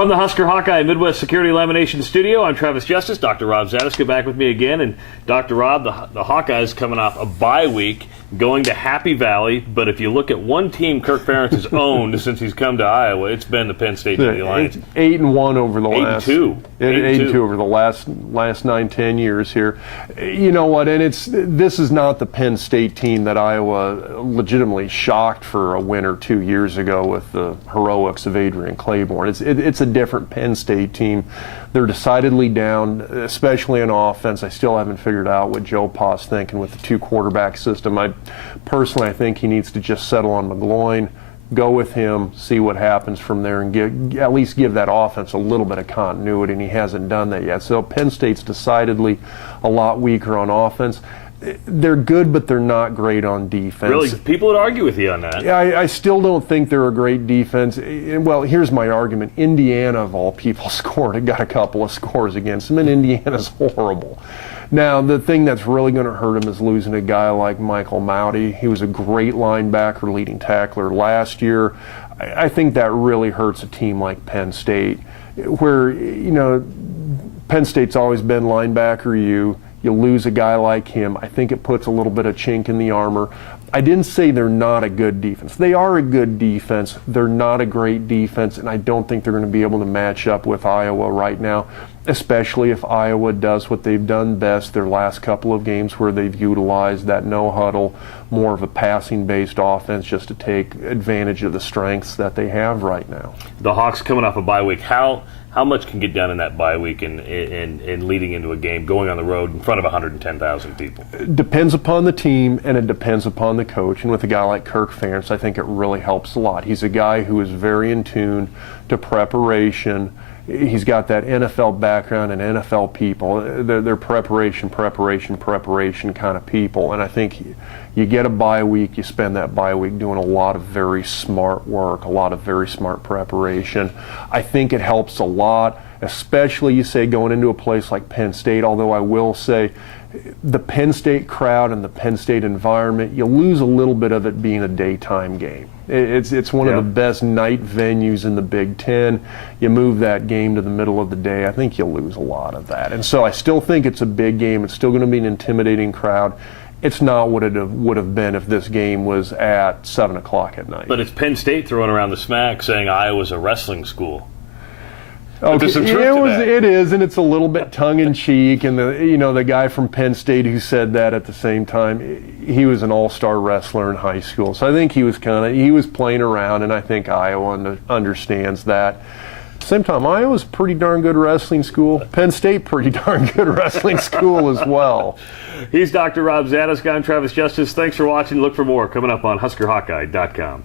From the Husker Hawkeye Midwest Security Lamination Studio, I'm Travis Justice. Dr. Rob Zadiska back with me again. And Dr. Rob, the Hawkeyes coming off a bye week, going to Happy Valley. But if you look at one team Kirk Ferentz has owned since he's come to Iowa, it's been the Penn State Nittany Lions. 8-1 over the last 8-2 over the last 9-10 years here. You know what? And this is not the Penn State team that Iowa legitimately shocked for a win or 2 years ago with the heroics of Adrian Claiborne. It's a different Penn State team. They're decidedly down, especially on offense. I still haven't figured out what Joe Pa's thinking with the two-quarterback system. I think he needs to just settle on McGloin, go with him, see what happens from there, and at least give that offense a little bit of continuity, and he hasn't done that yet. So Penn State's decidedly a lot weaker on offense. They're good, but they're not great on defense. Really? People would argue with you on that. Yeah, I still don't think they're a great defense. Well, here's my argument. Indiana, of all people, got a couple of scores against them, and Indiana's horrible. Now, the thing that's really going to hurt him is losing a guy like Michael Mauti. He was a great linebacker, leading tackler last year. I think that really hurts a team like Penn State, where, Penn State's always been linebacker you lose a guy like him. I think it puts a little bit of chink in the armor. I didn't say they're not a good defense. They are a good defense. They're not a great defense, and I don't think they're going to be able to match up with Iowa right now, especially if Iowa does what they've done best their last couple of games, where they've utilized that no-huddle, more of a passing-based offense, just to take advantage of the strengths that they have right now. The Hawks coming off a bye week. How much can get done in that bye week and leading into a game, going on the road in front of 110,000 people? It depends upon the team, and it depends upon the coach. And with a guy like Kirk Ferentz, I think it really helps a lot. He's a guy who is very in tune to preparation. He's got that NFL background and NFL people. They're preparation kind of people. And I think you get a bye week, you spend that bye week doing a lot of very smart work, a lot of very smart preparation. I think it helps a lot, especially, you say, going into a place like Penn State, although I will say the Penn State crowd and the Penn State environment, you lose a little bit of it being a daytime game. It's one of the best night venues in the Big Ten. You move that game to the middle of the day, I think you'll lose a lot of that. And so I still think it's a big game. It's still going to be an intimidating crowd. It's not what it would have been if this game was at 7 o'clock at night. But it's Penn State throwing around the smack saying Iowa's a wrestling school. Okay, it is, and it's a little bit tongue-in-cheek. And the guy from Penn State who said that at the same time, he was an all-star wrestler in high school. So I think he was playing around, and I think Iowa understands that. At the same time, Iowa's a pretty darn good wrestling school. Penn State, pretty darn good wrestling school as well. He's Dr. Rob Zadiska. I'm Travis Justice. Thanks for watching. Look for more coming up on HuskerHawkeye.com.